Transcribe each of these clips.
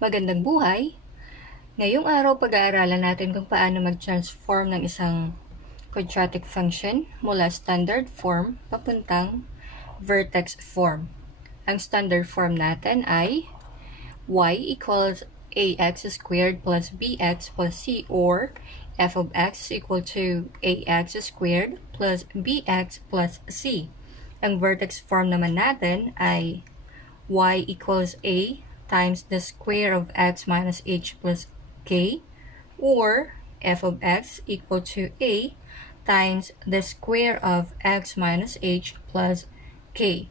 Magandang buhay! Ngayong araw pag-aaralan natin kung paano mag-transform ng isang quadratic function mula standard form papuntang vertex form. Ang standard form natin ay y equals ax squared plus bx plus c, or f of x is equal to ax squared plus bx plus c. Ang vertex form naman natin ay y equals a times the square of x minus h plus k, or f of x equal to a times the square of x minus h plus k.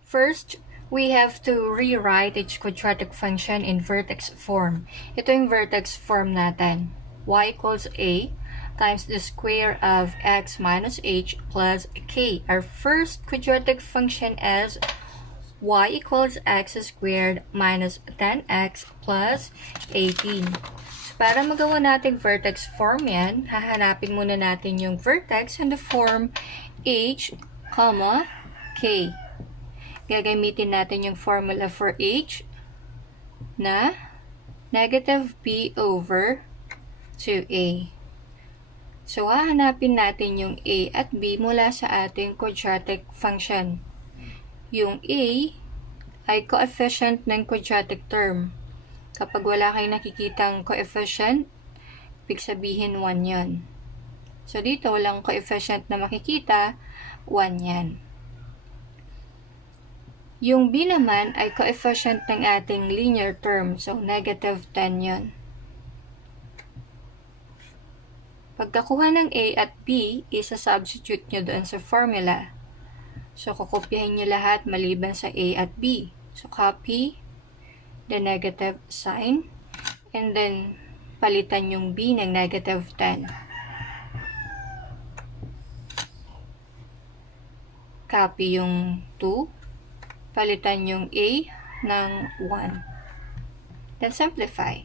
First, we have to rewrite each quadratic function in vertex form. Ito yung vertex form natin. Y equals a times the square of x minus h plus k. Our first quadratic function is y equals x squared minus 10x plus 18. So, para magawa natin vertex form yan, hahanapin muna natin yung vertex in the form h, k. Gagamitin natin yung formula for h na negative b over 2a. So, hahanapin natin yung a at b mula sa ating quadratic function. Yung a ay coefficient ng quadratic term. Kapag wala kayong nakikitang coefficient, ibig sabihin 1 yan. So, dito walang coefficient na makikita, 1 yan. Yung b naman ay coefficient ng ating linear term. So, negative 10 yan. Pagkakuha ng a at b, isa-substitute nyo doon sa formula. So, kukopyahin nyo lahat maliban sa a at b. So, copy the negative sign and then palitan yung b ng negative 10. Copy yung 2. Palitan yung a ng 1. Then simplify.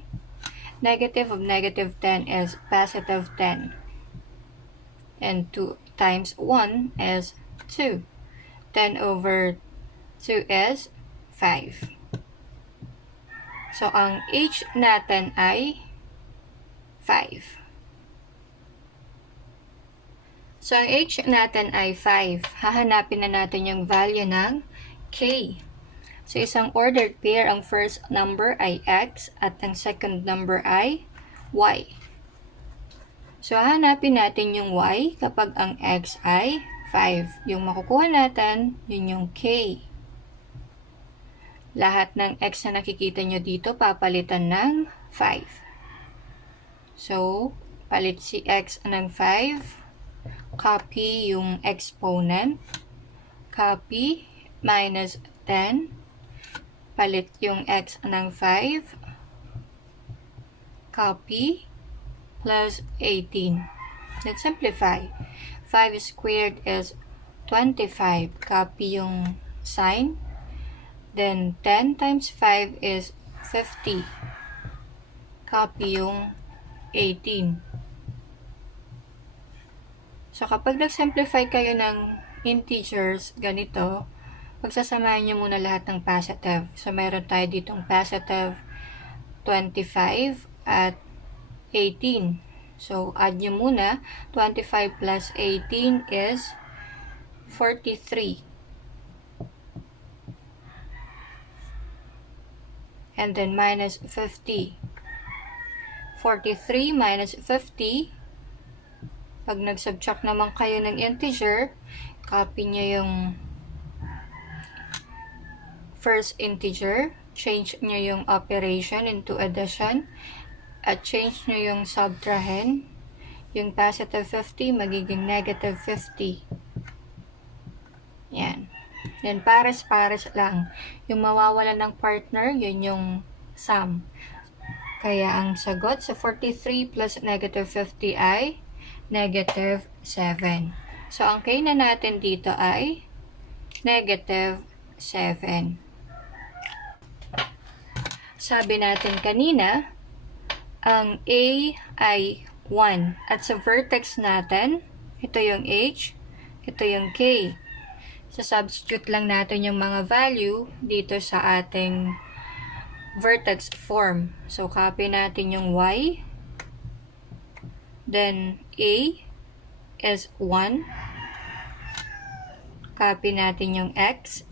Negative of negative 10 is positive 10. And 2 times 1 is 2. 10 over 2 is 5. So, ang h natin ay 5. So, ang h natin ay 5. Hahanapin na natin yung value ng k. So, isang ordered pair, ang first number ay x at ang second number ay y. So, hahanapin natin yung y kapag ang x ay 5. Yung makukuha natin, yun yung k. Lahat ng x na nakikita nyo dito, papalitan ng 5. So, palit si x ng 5. Copy yung exponent. Copy minus 10. Palit yung x ng 5. Copy plus 18. Let's simplify. 5 squared is 25. Copy yung sign. Then, 10 times 5 is 50. Copy yung 18. So, kapag nag-simplify kayo ng integers, ganito, pagsasamahin nyo muna lahat ng positive. So, meron tayo ditong positive 25 at 18. So, add nyo muna. 25 plus 18 is 43. And then minus 50. 43 minus 50. Pag nag-subtract naman kayo ng integer, copy nyo yung first integer. Change nyo yung operation into addition. At change nyo yung subtrahen. Yung positive 50 magiging negative 50. Yan. Then, pares-pares lang. Yung mawawala ng partner, yun yung sum. Kaya, ang sagot sa 43 plus negative 50 ay negative 7. So, ang k na natin dito ay negative 7. Sabi natin kanina, ang a ay 1. At sa vertex natin, ito yung h, ito yung k. So, substitute lang natin yung mga value dito sa ating vertex form. So, copy natin yung y. Then, a is 1. Copy natin yung x.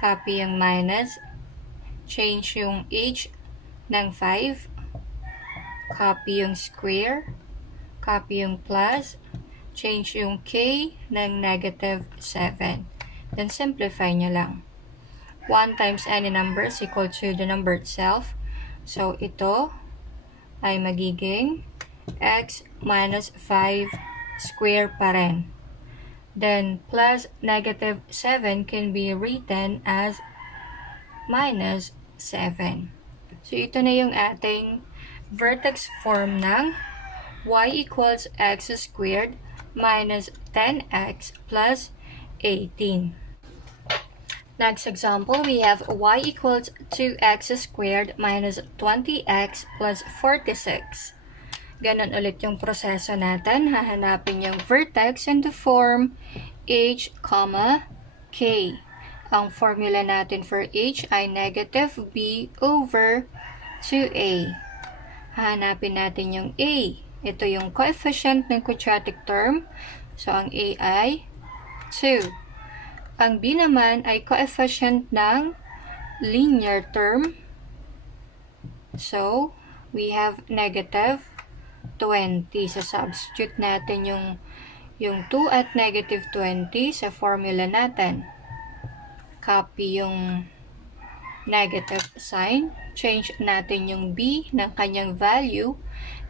Copy yung minus. Change yung h ng 5. Copy yung square. Copy yung plus. Change yung k ng negative 7. Then, simplify nyo lang. 1 times any number is equal to the number itself. So, ito ay magiging x minus 5 square pa rin. Then, plus negative 7 can be written as minus 7. So, ito na yung ating vertex form ng y equals x squared minus 10x plus 18. Next example, we have y equals 2x squared minus 20x plus 46. Ganon ulit yung proseso natin. Hahanapin yung vertex in the form h, k. Ang formula natin for h ay negative b over 2a. Hahanapin natin yung a. Ito yung coefficient ng quadratic term. So, ang a ay 2. Ang b naman ay coefficient ng linear term. So, we have negative 20. So, substitute natin yung 2 at negative 20 sa formula natin. Copy yung negative sign. Change natin yung b ng kanyang value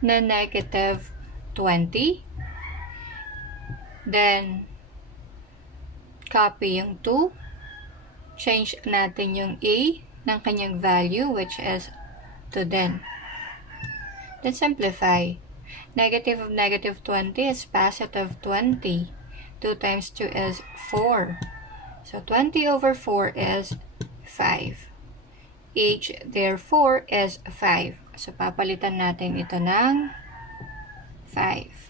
na negative 20. Then, copy yung 2. Change natin yung a ng kanyang value, which is 2 din. Then, simplify. Negative of negative 20 is positive 20. 2 times 2 is 4. So, 20 over 4 is 5. H, therefore, is 5. So, papalitan natin ito ng 5.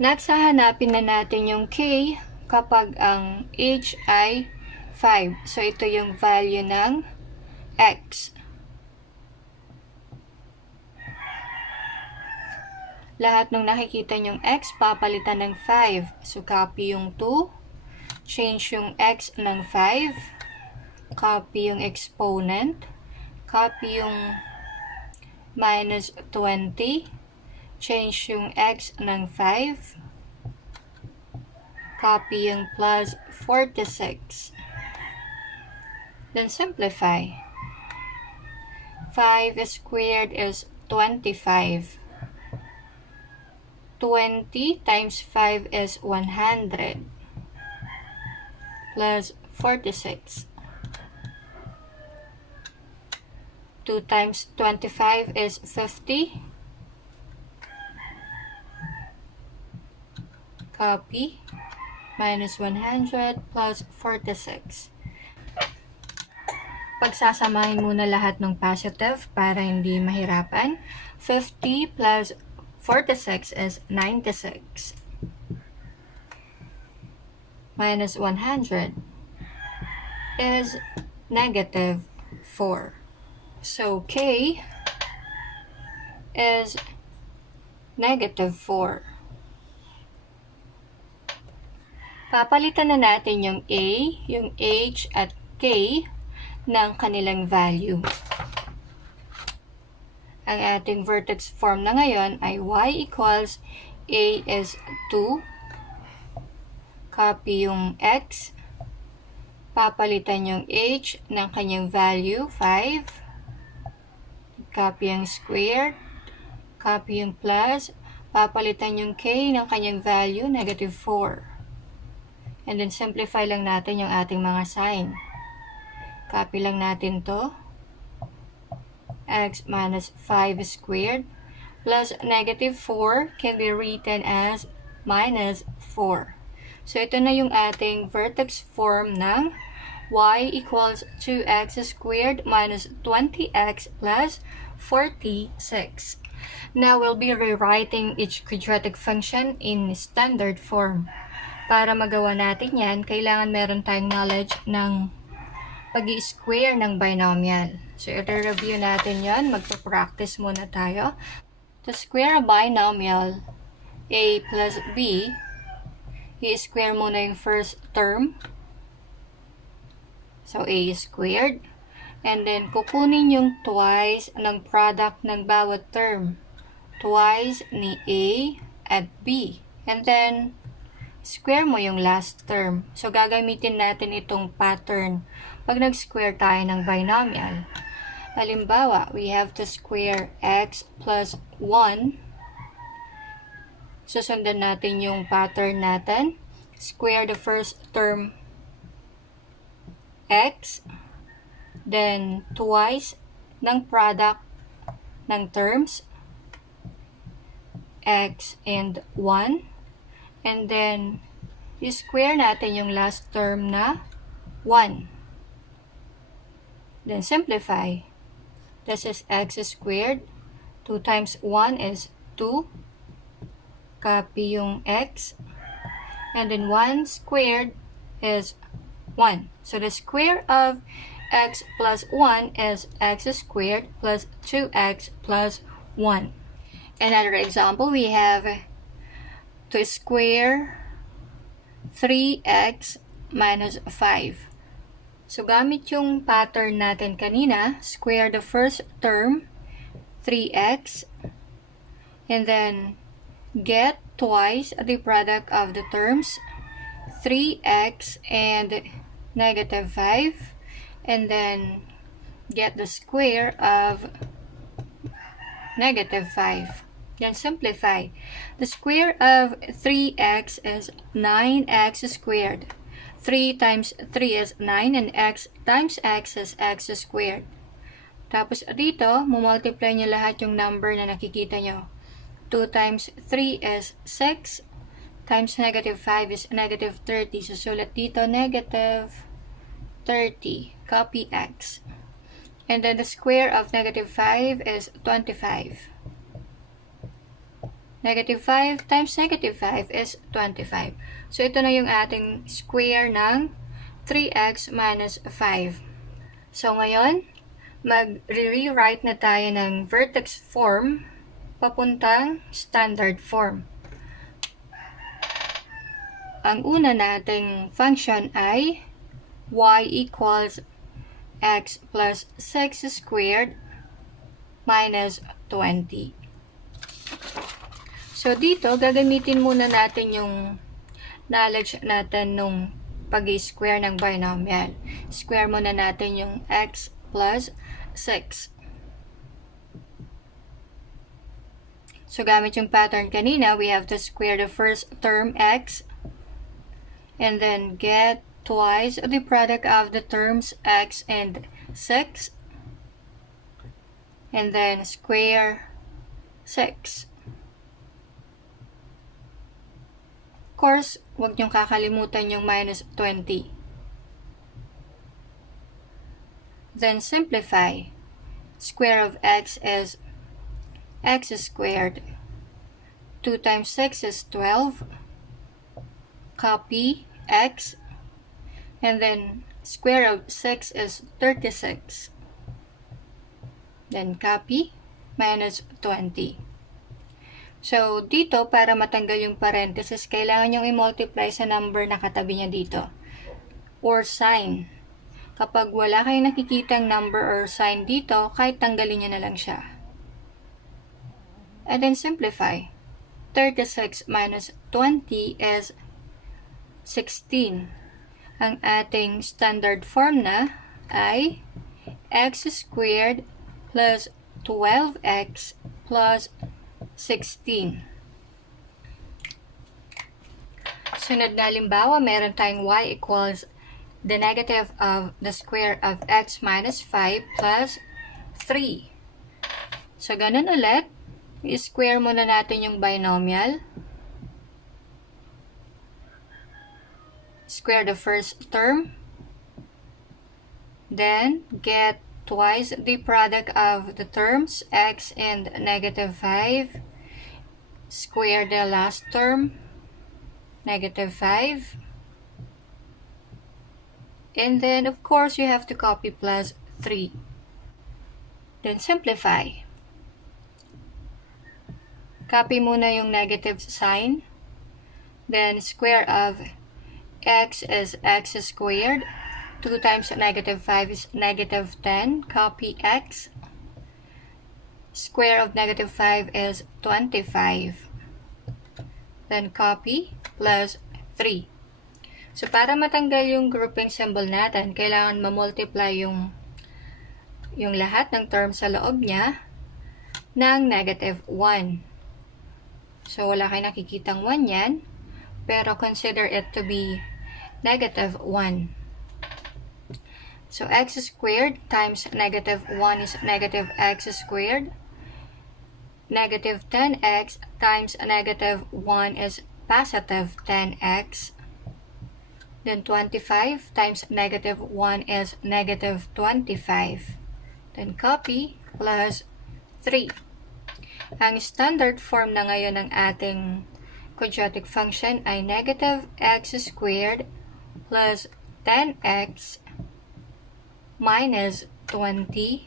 Next, hahanapin na natin yung k kapag ang h ay 5. So, ito yung value ng x. Lahat ng nakikita nyong x, papalitan ng 5. So, copy yung 2. Change yung x ng 5. Copy yung exponent. Copy yung minus 20. Change yung x ng 5. Copy yung plus 46. Then simplify. 5 squared is 25. 20 times 5 is 100. Plus 46. 2 times 25 is 50. Copy. Minus 100 plus 46. Pagsasamahin muna lahat ng positive para hindi mahirapan. 50 plus 46 is 96. Minus 100 is negative 4. So, k is negative 4. Papalitan na natin yung a, yung h, at k ng kanilang value. Ang ating vertex form na ngayon ay y equals a is 2. Copy yung x. Papalitan yung h ng kanyang value, 5. Copy yung square. Copy yung plus. Papalitan yung k ng kanyang value, negative 4. And then, simplify lang natin yung ating mga sign. Copy lang natin to. X minus 5 squared plus negative 4 can be written as minus 4. So, ito na yung ating vertex form ng y equals 2x squared minus 20x plus 46. Now, we'll be rewriting each quadratic function in standard form. Para magawa natin yan, kailangan meron tayong knowledge ng pag-i-square ng binomial. So, i-review natin yon. Magpa-practice muna tayo. To square a binomial, a plus b, i-square muna yung first term. So, a squared. And then, kukunin yung twice ng product ng bawat term. Twice ni a at b. And then, square mo yung last term. So, gagamitin natin itong pattern pag nag-square tayo ng binomial. Halimbawa, we have to square x plus 1. Susundan natin yung pattern natin. Square the first term x, then twice ng product ng terms x and 1, and then i-square natin yung last term na 1. Then simplify. This is x squared. 2 times 1 is 2. Copy yung x. And then 1 squared is 1. So the square of x plus 1 is x squared plus 2x plus 1. Another example, we have to square 3x minus 5. So, gamit yung pattern natin kanina, square the first term, 3x, and then get twice the product of the terms, 3x and negative 5, and then get the square of negative 5. Then simplify. The square of 3x is 9x squared. 3 times 3 is 9, and x times x is x squared. Tapos dito, multiply nyo lahat yung number na nakikita nyo. 2 times 3 is 6, times negative 5 is negative 30. Susulat dito, negative 30. Copy x. And then the square of negative 5 is 25. Negative 5 times negative 5 is 25. So, ito na yung ating square ng 3x minus 5. So, ngayon, mag-rewrite na tayo ng vertex form papuntang standard form. Ang una nating function ay y equals x plus 6 squared minus 20. So, dito, gagamitin muna natin yung knowledge natin nung pag-i-square ng binomial. Square muna natin yung x plus 6. So, gamit yung pattern kanina, we have to square the first term x, and then get twice the product of the terms x and 6, and then square 6. Of course, huwag niyong kakalimutan yung minus 20. Then simplify. Square of x is x squared. 2 times 6 is 12. Copy x. And then square of 6 is 36. Then copy minus 20. So, dito, para matanggal yung parenthesis, kailangan nyong i-multiply sa number na katabi niya dito. Or sign. Kapag wala kayong nakikitang number or sign dito, kahit tanggalin nyo na lang siya. And then simplify. 36 minus 20 is 16. Ang ating standard form na ay x squared plus 12x plus 16. Sunod na halimbawa, meron tayong y equals the negative of the square of x minus 5 plus 3. So, ganun ulit. I-square muna natin yung binomial. Square the first term. Then, get twice the product of the terms x and negative 5. Square the last term, negative 5. And then, of course, you have to copy plus 3. Then, simplify. Copy muna yung negative sign. Then, square of x is x squared. 2 times negative 5 is negative 10. Copy x. Square of negative 5 is 25. Then, copy plus 3. So, para matanggal yung grouping symbol natin, kailangan ma-multiply yung lahat ng term sa loob niya ng negative 1. So, wala kayo nakikitang 1 yan, pero consider it to be negative 1. So, x squared times negative 1 is negative x squared. Negative 10x times negative 1 is positive 10x. Then 25 times negative 1 is negative 25. Then copy plus 3. Ang standard form na ngayon ng ating quadratic function ay negative x squared plus 10x minus 22.